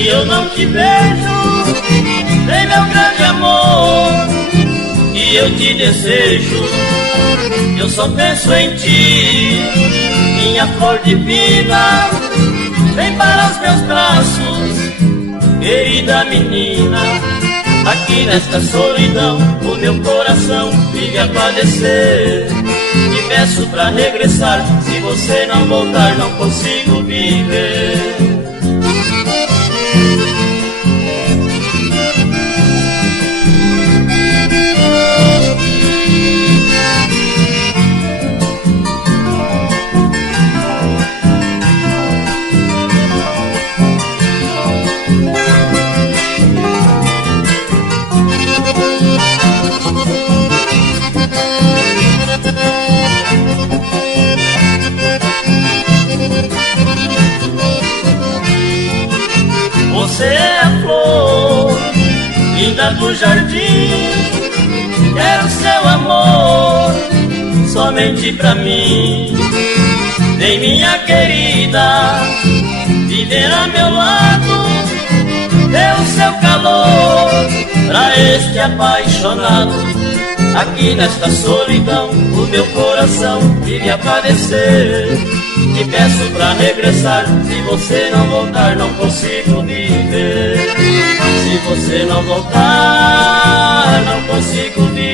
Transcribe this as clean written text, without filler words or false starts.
e eu não te vejo, vem meu grande amor, e eu te desejo. Eu só penso em ti, minha flor divina, vem para os meus braços, querida menina. Aqui nesta solidão, o meu coração vive a padecer. Te peço pra regressar, se você não voltar, não consigo viver. Você é a flor linda do jardim, quero seu amor somente pra mim. Vem minha querida, viver a meu lado, dê o seu calor pra este apaixonado. Aqui nesta solidão, o meu coração vive a padecer. Te peço pra regressar, se você não voltar, não consigo viver. Se você não voltar, não consigo viver.